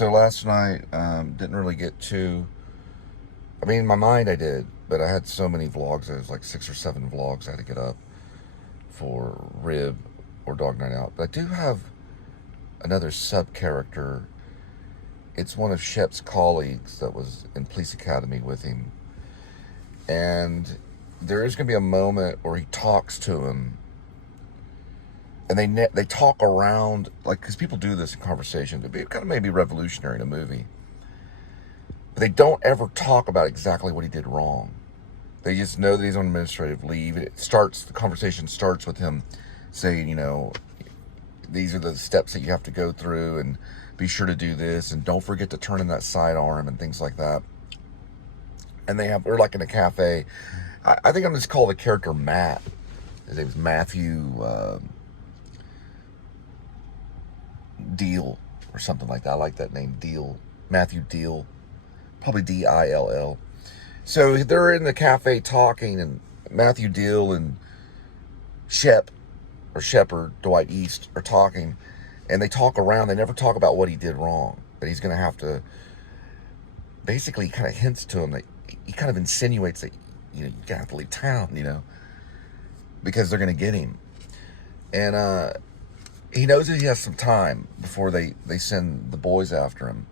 So last night, didn't really get to, I mean, in my mind I did, but I had so many vlogs. There was like 6 or 7 vlogs I had to get up for Rib or Dog Night Out. But I do have another sub-character. It's one of Shep's colleagues that was in police academy with him. And there is going to be a moment where he talks to him. And they talk around, like, because people do this in conversation. It kind of may be revolutionary in a movie. But they don't ever talk about exactly what he did wrong. They just know that he's on administrative leave. The conversation starts with him saying, you know, these are the steps that you have to go through, and be sure to do this, and don't forget to turn in that sidearm, and things like that. And they're like in a cafe. I think I'm just call the character Matt. His name's Matthew Deal or something like that. I like that name, Deal. Matthew Deal. Probably D-I-L-L. So they're in the cafe talking, and Matthew Deal and Shep, or Shepard, Dwight East, are talking, and they talk around. They never talk about what he did wrong, that he's going to have to, basically kind of hints to him that, he kind of insinuates that, you know, you're going to have to leave town, you know, because they're going to get him. And he knows that he has some time before they send the boys after him.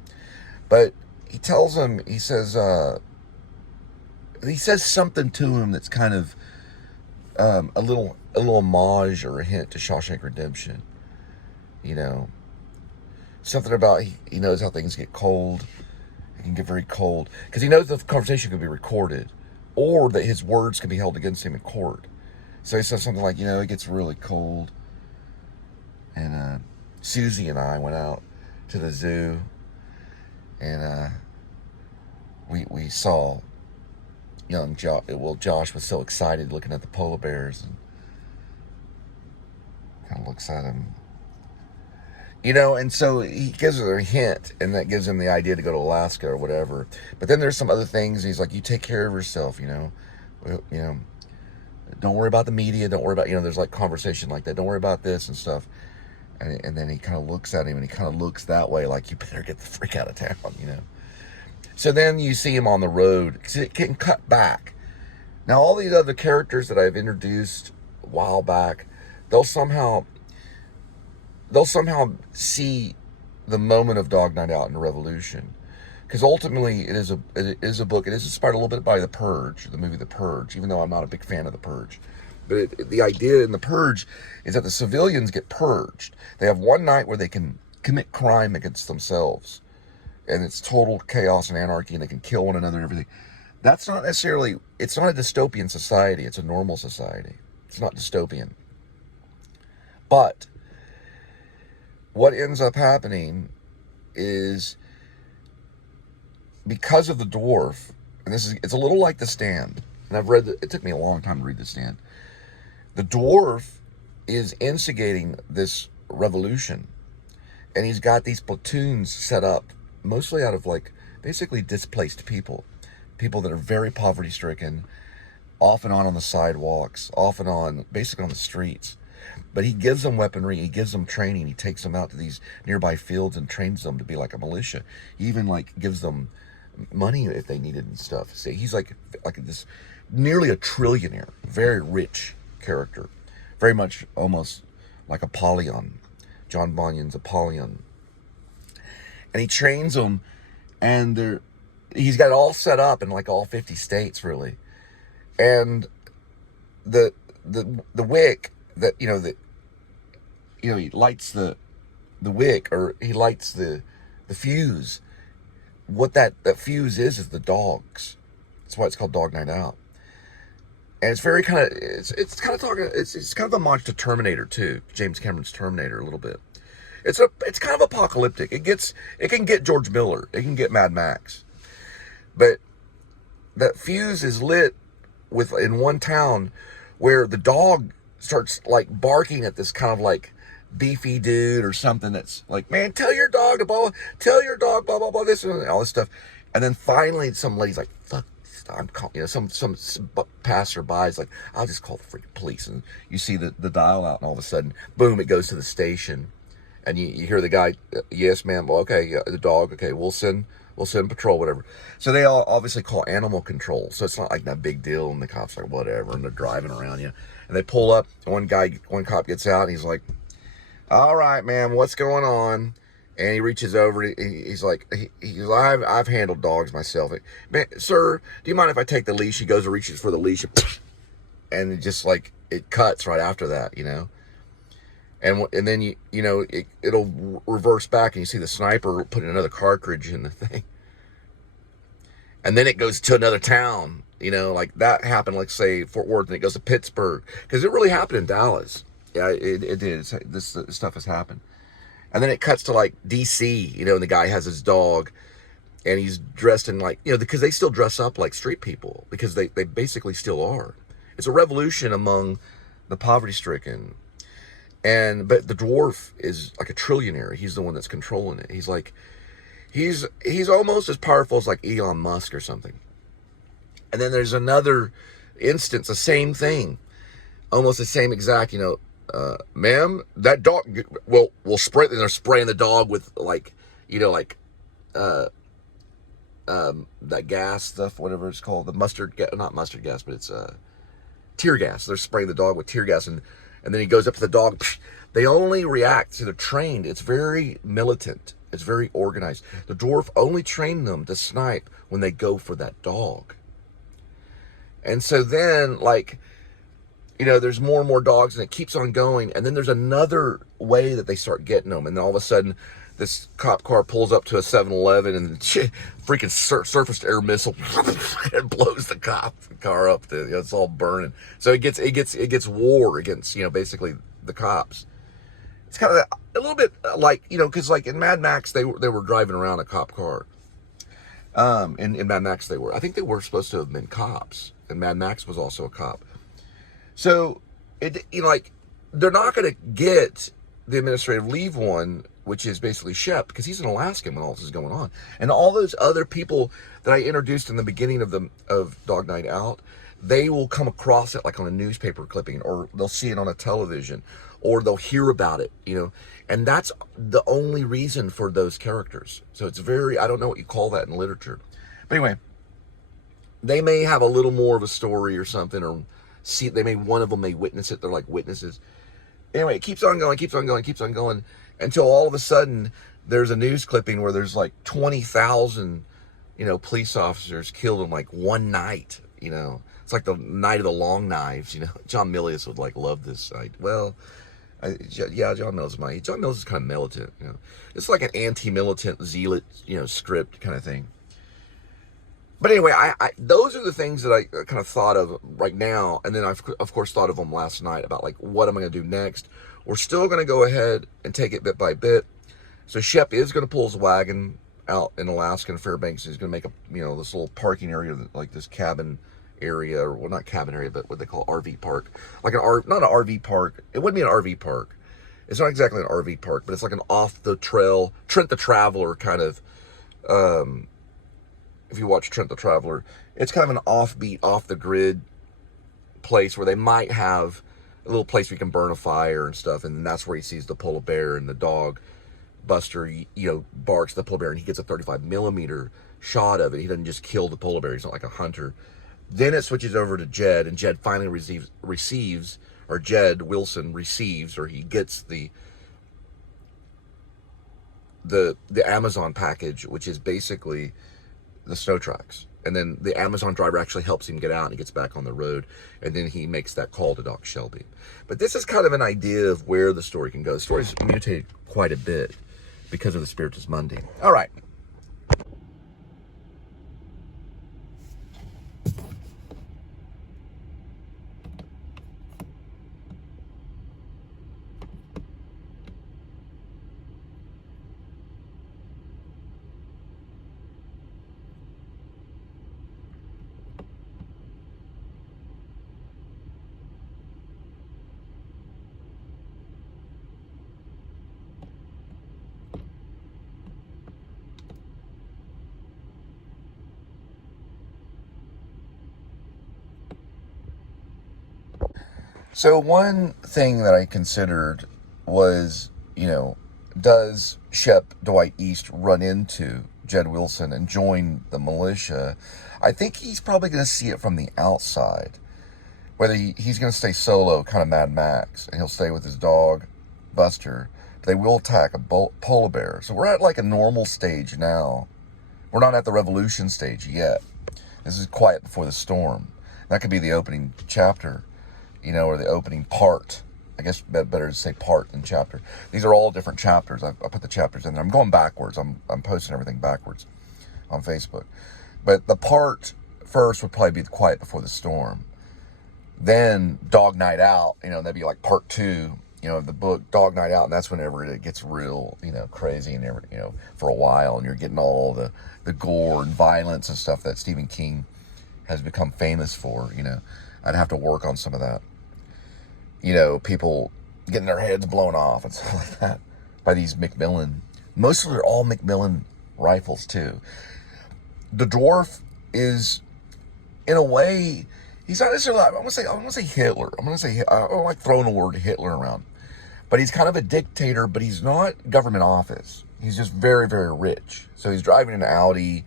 But he tells him, he says something to him that's kind of a little homage or a hint to Shawshank Redemption. You know, something about he knows how things get cold. It can get very cold because he knows the conversation could be recorded, or that his words can be held against him in court. So he says something like, you know, it gets really cold. And Susie and I went out to the zoo, and we saw young Josh. Well, Josh was so excited looking at the polar bears, and kind of looks at him, you know. And so he gives her a hint, and that gives him the idea to go to Alaska or whatever. But then there's some other things. He's like, you take care of yourself, you know. You know, don't worry about the media. Don't worry about, you know, there's like conversation like that. Don't worry about this and stuff. And then he kind of looks at him, and he kind of looks that way, like, you better get the freak out of town, you know. So then you see him on the road. It can cut back. Now, all these other characters that I've introduced a while back, they'll somehow see the moment of Dog Night Out and the Revolution. Because ultimately, it is a book. It is inspired a little bit by The Purge, the movie The Purge, even though I'm not a big fan of The Purge. But the idea in The Purge is that the civilians get purged. They have one night where they can commit crime against themselves. And it's total chaos and anarchy, and they can kill one another and everything. That's not necessarily, it's not a dystopian society. It's a normal society. It's not dystopian. But what ends up happening is, because of the dwarf, and it's a little like The Stand. And I've read it took me a long time to read The Stand. The dwarf is instigating this revolution, and he's got these platoons set up, mostly out of, like, basically displaced people that are very poverty-stricken, off and on the sidewalks, off and on, basically on the streets. But he gives them weaponry, he gives them training, he takes them out to these nearby fields and trains them to be like a militia. He even, like, gives them money if they needed and stuff. See, he's like this, nearly a trillionaire, very rich character, very much almost like Apollyon, John Bunyan's Apollyon. And he trains them, and he's got it all set up in like all 50 states, really. And the wick that, you know, he lights the wick, or he lights the fuse. What that fuse is the dogs. That's why it's called Dog Night Out. And it's very kind of, it's kind of a homage to Terminator 2, James Cameron's Terminator a little bit. It's kind of apocalyptic. It can get George Miller. It can get Mad Max. But that fuse is lit in one town where the dog starts, like, barking at this kind of, like, beefy dude or something that's like, man, tell your dog, blah, blah, this and all this stuff. And then finally some lady's like, fuck, I'm calling, you know, some passerby is like, I'll just call the freaking police. And you see the dial out, and all of a sudden, boom, it goes to the station. And you hear the guy, yes, ma'am. Well, okay, yeah, the dog. Okay, we'll send patrol, whatever. So they all obviously call animal control. So it's not like that big deal. And the cops are like, whatever, and they're driving around you. And they pull up. And one cop gets out, and he's like, all right, ma'am, what's going on? And he reaches over. He's like, I've handled dogs myself. Man, sir, do you mind if I take the leash? He goes and reaches for the leash, and it just like it cuts right after that, you know. And then you know it'll reverse back, and you see the sniper putting another cartridge in the thing, and then it goes to another town. You know, like that happened, like say Fort Worth, and it goes to Pittsburgh, because it really happened in Dallas. Yeah, it did. This stuff has happened. And then it cuts to like D.C., you know, and the guy has his dog, and he's dressed in like, you know, because they still dress up like street people, because they basically still are. It's a revolution among the poverty-stricken. But the dwarf is like a trillionaire. He's the one that's controlling it. He's like, he's almost as powerful as like Elon Musk or something. And then there's another instance, the same thing, almost the same exact, you know, ma'am, that dog, well, we'll spray, and they're spraying the dog with like, you know, like, that gas stuff, whatever it's called, the not mustard gas, but it's, tear gas. They're spraying the dog with tear gas, and then he goes up to the dog. They only react, so they're trained. It's very militant. It's very organized. The dwarf only trained them to snipe when they go for that dog. And so then, like, you know, there's more and more dogs, and it keeps on going. And then there's another way that they start getting them. And then all of a sudden, this cop car pulls up to a 7-Eleven, and freaking surface air missile and blows the cop car up. You know, it's all burning. So it gets war against, you know, basically the cops. It's kind of a little bit like, you know, because like in Mad Max, they were driving around a cop car. In Mad Max, I think they were supposed to have been cops, and Mad Max was also a cop. So, you know, like, they're not going to get the administrative leave one, which is basically Shep, because he's an Alaskan when all this is going on. And all those other people that I introduced in the beginning of Dog Night Out, they will come across it like on a newspaper clipping, or they'll see it on a television, or they'll hear about it, you know. And that's the only reason for those characters. So it's very, I don't know what you call that in literature. But anyway, they may have a little more of a story or something, or see, one of them may witness it. They're like witnesses. Anyway, it keeps on going, until all of a sudden there's a news clipping where there's like 20,000, you know, police officers killed in like one night. You know, it's like the night of the long knives. You know, John Milius would like love this site. Well, yeah, John Milius is kind of militant. You know, it's like an anti-militant zealot, you know, script kind of thing. But anyway, I those are the things that I kind of thought of right now. And then I've, of course, thought of them last night about, like, what am I going to do next? We're still going to go ahead and take it bit by bit. So Shep is going to pull his wagon out in Alaska and Fairbanks. He's going to make a, you know, this little parking area, like this cabin area, or, well, not cabin area, but what they call RV park. Like not an RV park. It wouldn't be an RV park. It's not exactly an RV park, but it's like an off-the-trail, Trent the Traveler kind of, if you watch Trent the Traveler, it's kind of an offbeat, off-the-grid place where they might have a little place where you can burn a fire and stuff, and that's where he sees the polar bear, and the dog, Buster, you know, barks at the polar bear, and he gets a 35mm shot of it. He doesn't just kill the polar bear. He's not like a hunter. Then it switches over to Jed, and Jed finally receives, or Jed Wilson receives, or he gets the Amazon package, which is basically the snow tracks. And then the Amazon driver actually helps him get out, and he gets back on the road, and then he makes that call to Doc Shelby. But this is kind of an idea of where the story can go. The story's mutated quite a bit because of the Spiritus Mundi. All right. So one thing that I considered was, you know, does Shep Dwight East run into Jed Wilson and join the militia? I think he's probably going to see it from the outside. Whether he's going to stay solo, kind of Mad Max, and he'll stay with his dog, Buster. They will attack a polar bear. So we're at like a normal stage now. We're not at the revolution stage yet. This is quiet before the storm. That could be the opening chapter, you know, or the opening part. I guess better to say part than chapter. These are all different chapters. I put the chapters in there. I'm going backwards. I'm posting everything backwards on Facebook. But the part first would probably be the quiet before the storm. Then Dog Night Out, you know, that'd be like part 2, you know, of the book, Dog Night Out, and that's whenever it gets real, you know, crazy and every, you know, for a while, and you're getting all the gore and violence and stuff that Stephen King has become famous for, you know. I'd have to work on some of that. You know, people getting their heads blown off and stuff like that by these Macmillan. Mostly they're all Macmillan rifles too. The dwarf is, in a way, he's not necessarily, I'm gonna say Hitler. I don't like throwing the word Hitler around. But he's kind of a dictator, but he's not government office. He's just very, very rich. So he's driving an Audi.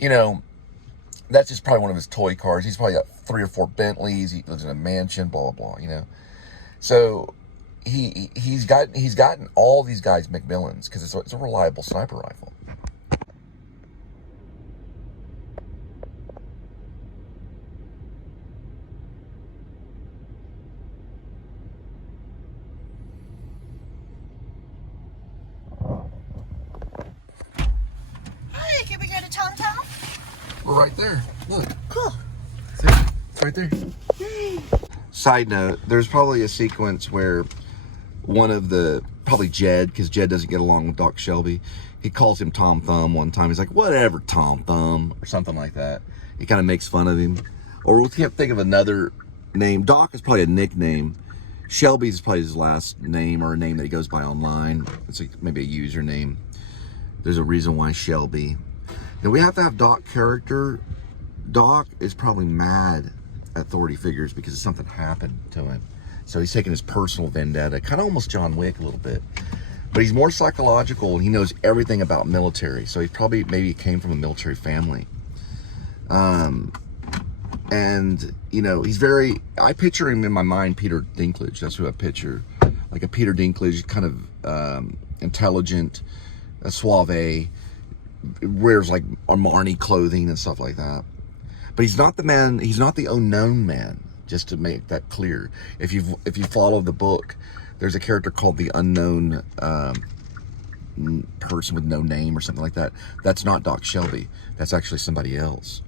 You know, that's just probably one of his toy cars. He's probably got 3 or 4 Bentleys. He lives in a mansion, blah, blah, blah, you know. So he's gotten all these guys Macmillans because it's a reliable sniper rifle. We're right there. Look. Cool. See? It's right there. Yay. Side note, there's probably a sequence where one of the, probably Jed, because Jed doesn't get along with Doc Shelby. He calls him Tom Thumb one time. He's like, whatever, Tom Thumb, or something like that. He kind of makes fun of him. Or we can't think of another name. Doc is probably a nickname. Shelby is probably his last name, or a name that he goes by online. It's like maybe a username. There's a reason why Shelby. Now we have to have Doc character. Doc is probably mad at authority figures because something happened to him. So he's taking his personal vendetta, kind of almost John Wick a little bit. But he's more psychological and he knows everything about military. So he probably maybe came from a military family. And, you know, he's very, I picture him in my mind, Peter Dinklage. That's who I picture. Like a Peter Dinklage, kind of intelligent, suave, wears like Armani clothing and stuff like that. But he's not the man, he's not the unknown man, just to make that clear. If you follow the book, there's a character called the unknown person with no name or something like that. That's not Doc Shelby. That's actually somebody else.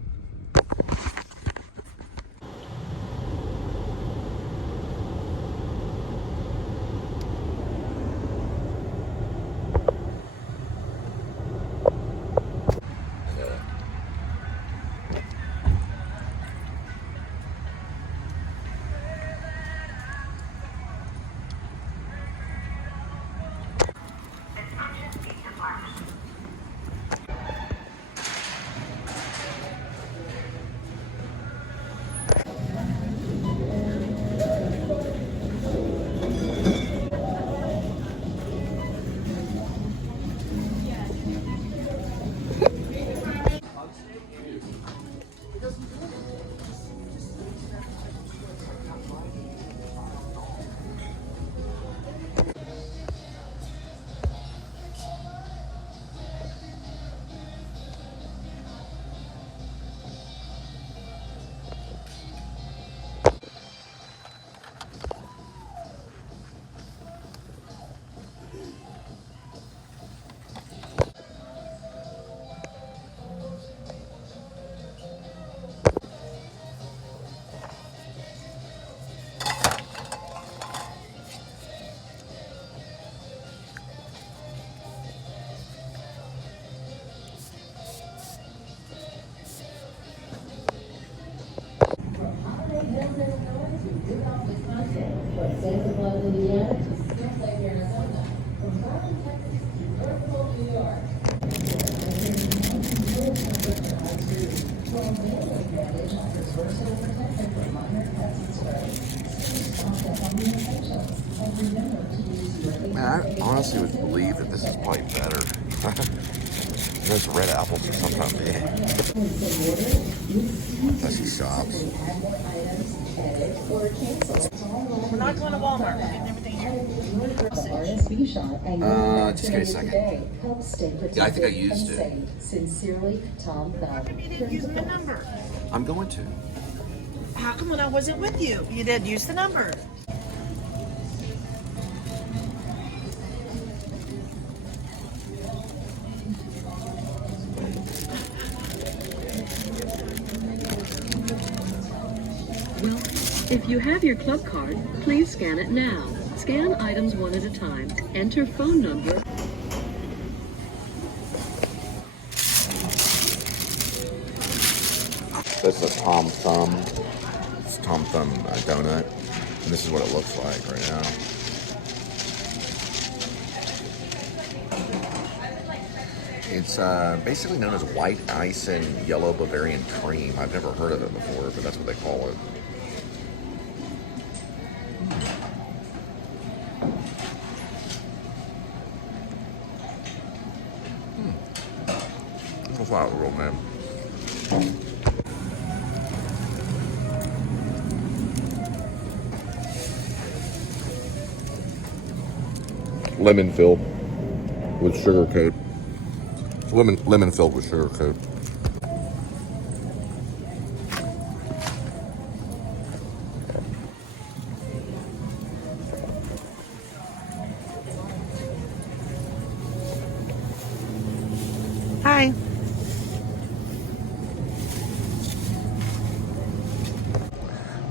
Man, I honestly would believe that this is probably better. Those red apples are sometimes big. I see shops. We're not going to Walmart. We're getting everything here. Just give me a second. Yeah, I think I used it. Sincerely, Tom Bell. How come you didn't use the number? I'm going to. How come when I wasn't with you, you didn't use the number? Well, if you have your club card, please scan it now. Scan items one at a time. Enter phone number. This is a Tom Thumb. It's a Tom Thumb donut. And this is what it looks like right now. It's basically known as white ice and yellow Bavarian cream. I've never heard of it before, but that's what they call it. That's not real, man. Lemon filled with sugar coat. Lemon filled with sugar coat. Hi.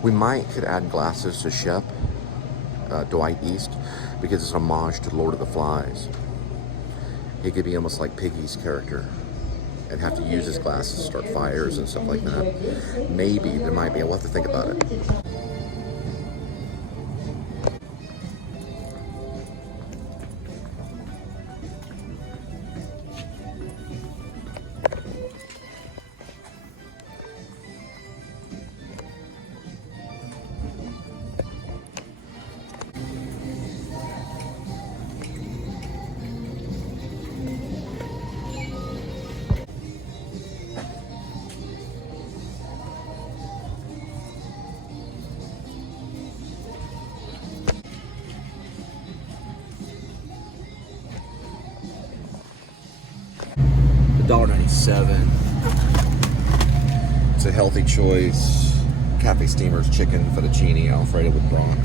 We could add glasses to Shep, Dwight East, because it's a homage to Lord of the Flies. He could be almost like Piggy's character and have to use his glasses to start fires and stuff like that. Maybe there might be. We'll have to think about it. $1.97. It's a healthy choice. Cafe Steamer's chicken fettuccine Alfredo with broth.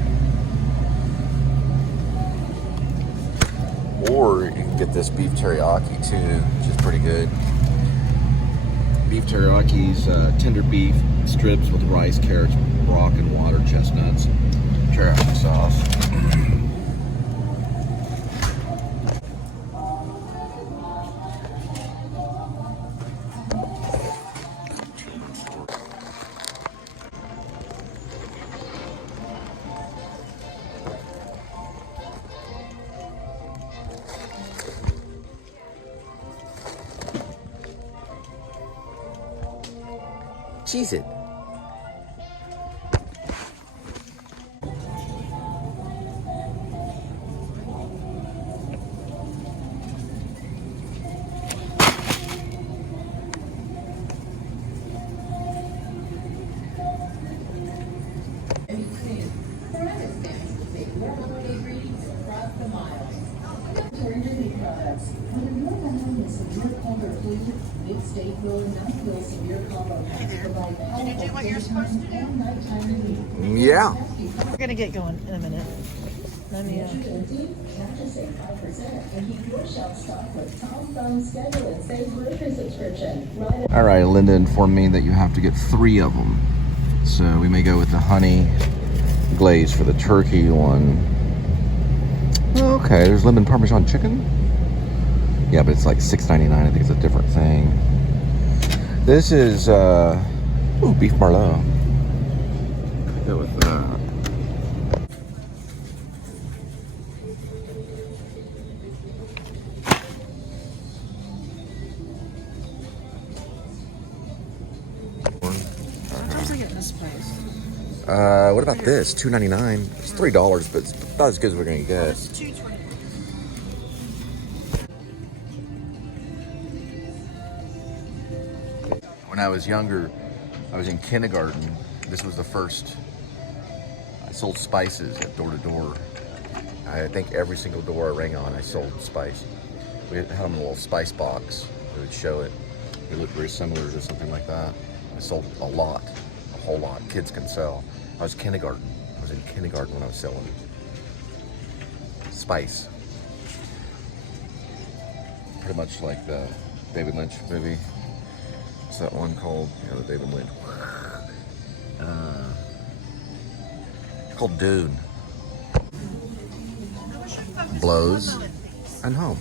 Or you can get this beef teriyaki too, which is pretty good. Beef teriyakis, tender beef strips with rice, carrots, broth, and water, chestnuts, teriyaki sauce. Cheese it. Did you do what you're supposed to do? Yeah. We're gonna get going in a minute. Let me. All right, Linda informed me that you have to get 3 of them. So we may go with the honey glaze for the turkey one. Okay, there's lemon parmesan chicken. Yeah, but it's like $6.99. I think it's a different thing. This is beef Merlot. Go with that. Sometimes I get misplaced. What about this? $2.99. It's $3, but it's about as good as we're gonna get. It's $2.20. When I was younger, I was in kindergarten. This was the first. I sold spices at door to door. I think every single door I rang on, I sold spice. We had them in a little spice box. We would show it. It looked very similar to something like that. I sold a lot, a whole lot. Kids can sell. I was kindergarten. I was in kindergarten when I was selling spice. Pretty much like the David Lynch movie. What's that one called? Yeah, the David Lynch. It's called Dune. Blows and home.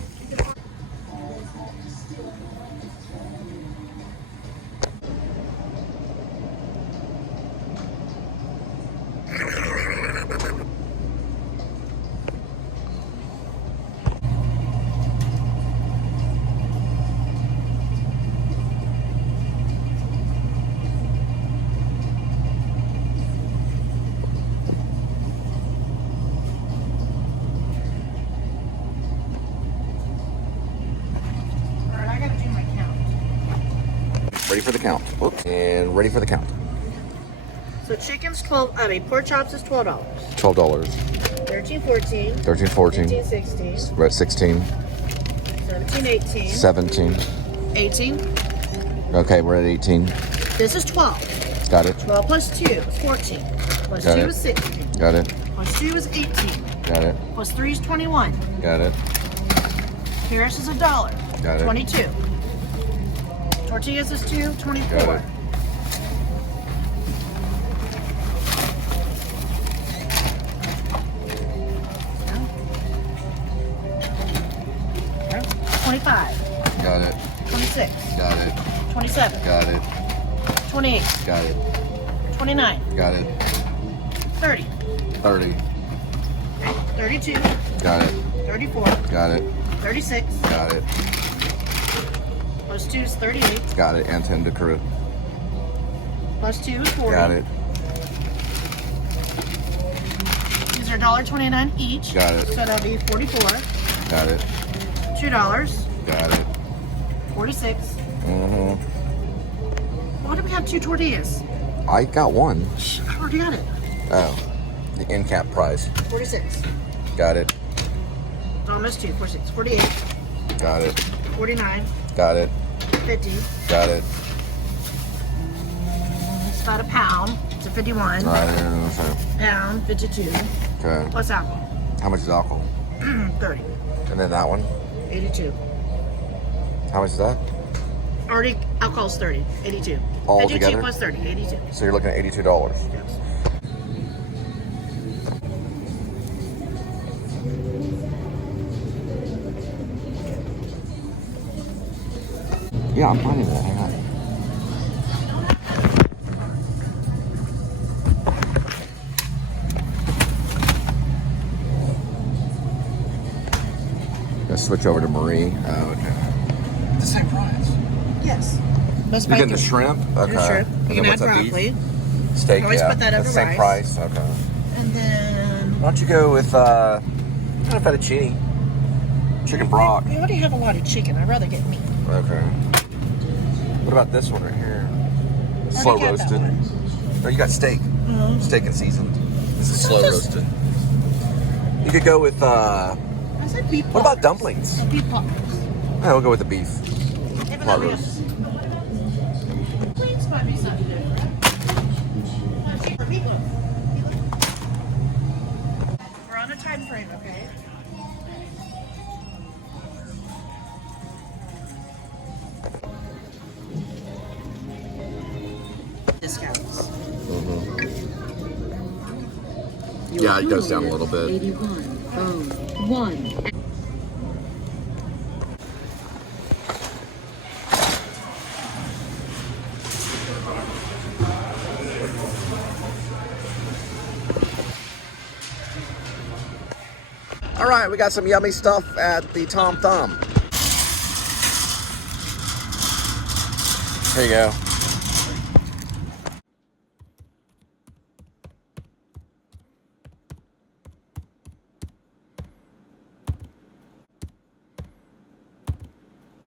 Ready for the count. Oops. And ready for the count. So chicken's pork chops is $12. $12. 13, 14. 13, 14. 15, 16. We're at 16. 17, 18. 17. 18. Okay, we're at 18. This is 12. Got it. 12 plus 2 is 14. Plus Got 2 it. is 16. Got it. Plus 2 is 18. Got it. Plus 3 is 21. Got it. Harris is $1. Got it. 22. Tortillas is 2, 24. Got it. Okay. 25. Got it. 26. Got it. 27. Got it. 28. Got it. 29. Got it. 30. 30. 32. Got it. 34. Got it. 36. Got it. Plus 2 is 38. Got it. And 10 to crew. Plus 2 is 40. Got it. These are $1.29 each. Got it. So that'll be 44. Got it. $2. Got it. 46. Mm-hmm. Why do we have 2 tortillas? I got one. I already got it. Oh. The end cap price. 46. Got it. It's almost 2. 46. 48. Got it. 49. Got it. 50. Got it. It's about a pound. It's a 51. Pound. 52. Okay. What's alcohol? How much is alcohol? 30. And then that one? 82. How much is that? Already alcohol's 30. 82. All 52 together? plus 30. 82. So you're looking at $82. Yes. Yeah, I'm finding that. Hang on. Let's switch over to Marie. Oh, okay. The same price. Yes. Most You're getting the bacon. shrimp? Okay. The shrimp. And You then can add what's that, broccoli. beef? Steak, You always yeah. put that over the same rice. price? Okay. And then Why don't you go with kind of fettuccine? Chicken broth. we already have a lot of chicken. I'd rather get meat. Okay. What about this one right here? I Slow already got that roasted. one. Oh, you got steak. Mhm. Steak and seasoned. This is slow Just- roasted. You could go with, I said beef. what about poppers. dumplings? Oh, beef poppers. Yeah, we'll go with the beef. Even Pot though we roast. have- Wings might be something different. For people. We're on a time frame, okay? Discounts. Yeah, it goes down a little bit. 81.01. All right, we got some yummy stuff at the Tom Thumb. Here you go.